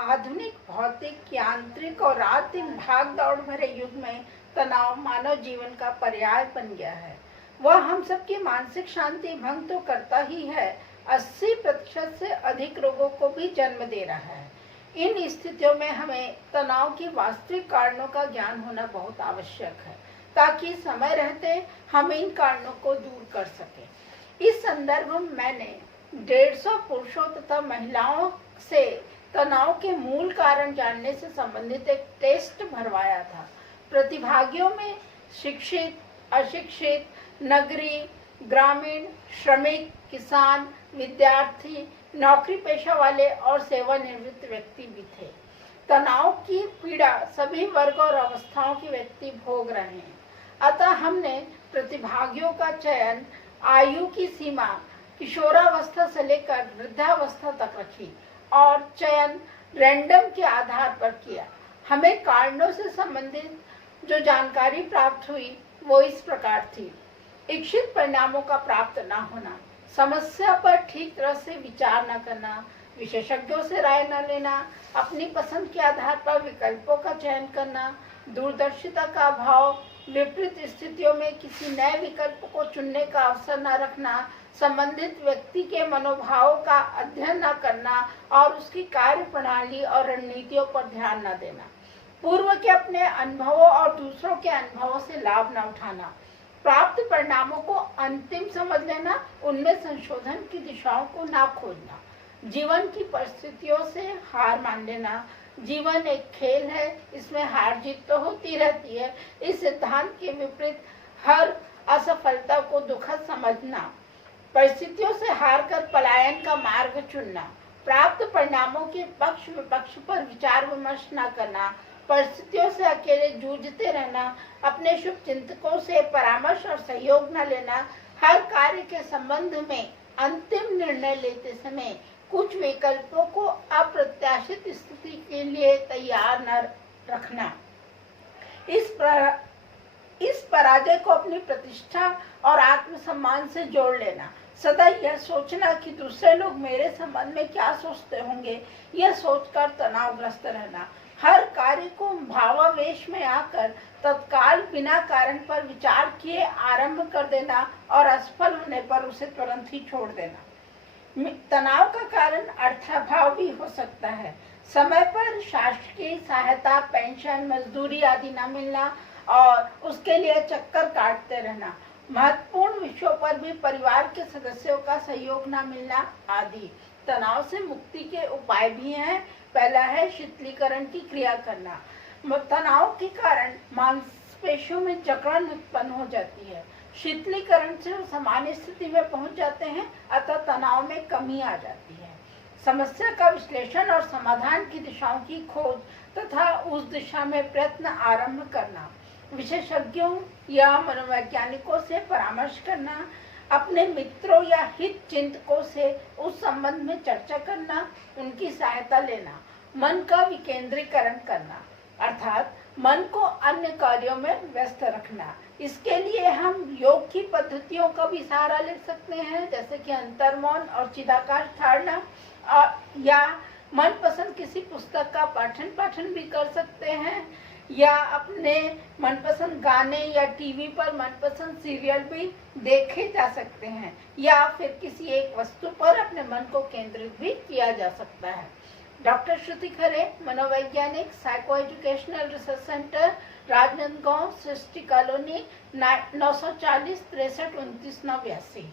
आधुनिक भौतिक, यांत्रिक और रात दिन भाग दौड़ भरे युग में तनाव मानव जीवन का पर्याय बन गया है। वह हम सबकी मानसिक शांति भंग तो करता ही है, 80% से अधिक रोगों को भी जन्म दे रहा है। इन स्थितियों में हमें तनाव के वास्तविक कारणों का ज्ञान होना बहुत आवश्यक है, ताकि समय रहते हम इन कारणों को दूर कर सकें। इस संदर्भ में मैंने 150 पुरुषों तथा महिलाओं से तनाव के मूल कारण जानने से संबंधित एक टेस्ट भरवाया था। प्रतिभागियों में शिक्षित, अशिक्षित, नगरीय, ग्रामीण, श्रमिक, किसान, विद्यार्थी, नौकरी पेशा वाले और सेवानिवृत्त व्यक्ति भी थे। तनाव की पीड़ा सभी वर्ग और अवस्थाओं के व्यक्ति भोग रहे हैं। अतः हमने प्रतिभागियों का चयन आयु की सीमा किशोरावस्था से लेकर वृद्धावस्था तक रखी और चयन रैंडम के आधार पर किया। हमें कारणों से संबंधित जो जानकारी प्राप्त हुई वो इस प्रकार थी: इच्छित परिणामों का प्राप्त न होना, समस्या पर ठीक तरह से विचार न करना, विशेषज्ञों से राय न लेना, अपनी पसंद के आधार पर विकल्पों का चयन करना, दूरदर्शिता का अभाव, विपरीत स्थितियों में किसी नए विकल्प को चुनने का अवसर न रखना, संबंधित व्यक्ति के मनोभावों का अध्ययन न करना और उसकी कार्य प्रणाली और रणनीतियों पर ध्यान न देना, पूर्व के अपने अनुभवों और दूसरों के अनुभवों से लाभ न उठाना, प्राप्त परिणामों को अंतिम समझ लेना, उनमें संशोधन की दिशाओं को ना खोजना, जीवन की परिस्थितियों से हार मान लेना। जीवन एक खेल है, इसमें हार जीत तो होती रहती है। इस सिद्धांत के विपरीत हर असफलता को दुखद समझना, परिस्थितियों से हार कर पलायन का मार्ग चुनना, प्राप्त परिणामों के पक्ष विपक्ष पर विचार विमर्श न करना, परिस्थितियों से अकेले जूझते रहना, अपने शुभ चिंतकों से परामर्श और सहयोग न लेना, हर कार्य के संबंध में अंतिम निर्णय लेते समय कुछ विकल्पों को अप्रत्याशित स्थिति के लिए तैयार न रखना, इस पराजय को अपनी प्रतिष्ठा और आत्मसम्मान से जोड़ लेना, सदा यह सोचना कि दूसरे लोग मेरे संबंध में क्या सोचते होंगे, यह सोचकर तनावग्रस्त रहना, हर कार्य को भावावेश में आकर तत्काल बिना कारण पर विचार किए आरंभ कर देना और असफल होने पर उसे तुरंत ही छोड़ देना। तनाव का कारण अर्थाभाव भी हो सकता है। समय पर शासकीय सहायता, पेंशन, मजदूरी आदि न मिलना और उसके लिए चक्कर काटते रहना, महत्वपूर्ण विषयों पर भी परिवार के सदस्यों का सहयोग न मिलना आदि। तनाव से मुक्ति के उपाय भी हैं। पहला है शीतलीकरण की क्रिया करना। तनाव के कारण मांसपेशियों में जकड़न उत्पन्न हो जाती है। शीतलीकरण से सामान्य स्थिति में पहुंच जाते हैं, अतः तनाव में कमी आ जाती है। समस्या का विश्लेषण और समाधान की दिशाओं की खोज तथा उस दिशा में प्रयत्न आरंभ करना, विशेषज्ञों या मनोवैज्ञानिकों से परामर्श करना, अपने मित्रों या हित चिंतकों से उस संबंध में चर्चा करना, उनकी सहायता लेना, मन का विकेंद्रीकरण करना अर्थात मन को अन्य कार्यों में व्यस्त रखना। इसके लिए हम योग की पद्धतियों का भी सहारा ले सकते हैं, जैसे कि अंतर्मौन और चिदाकाश धारणा, या मनपसंद किसी पुस्तक का पाठन भी कर सकते हैं, या अपने मनपसंद गाने या टीवी पर मनपसंद सीरियल भी देखे जा सकते हैं, या फिर किसी एक वस्तु पर अपने मन को केंद्रित भी किया जा सकता है। डॉक्टर श्रुति खरे, मनोवैज्ञानिक, psycho educational research centre, Rajnandgaon, Srishti colony, 940 63 29 89।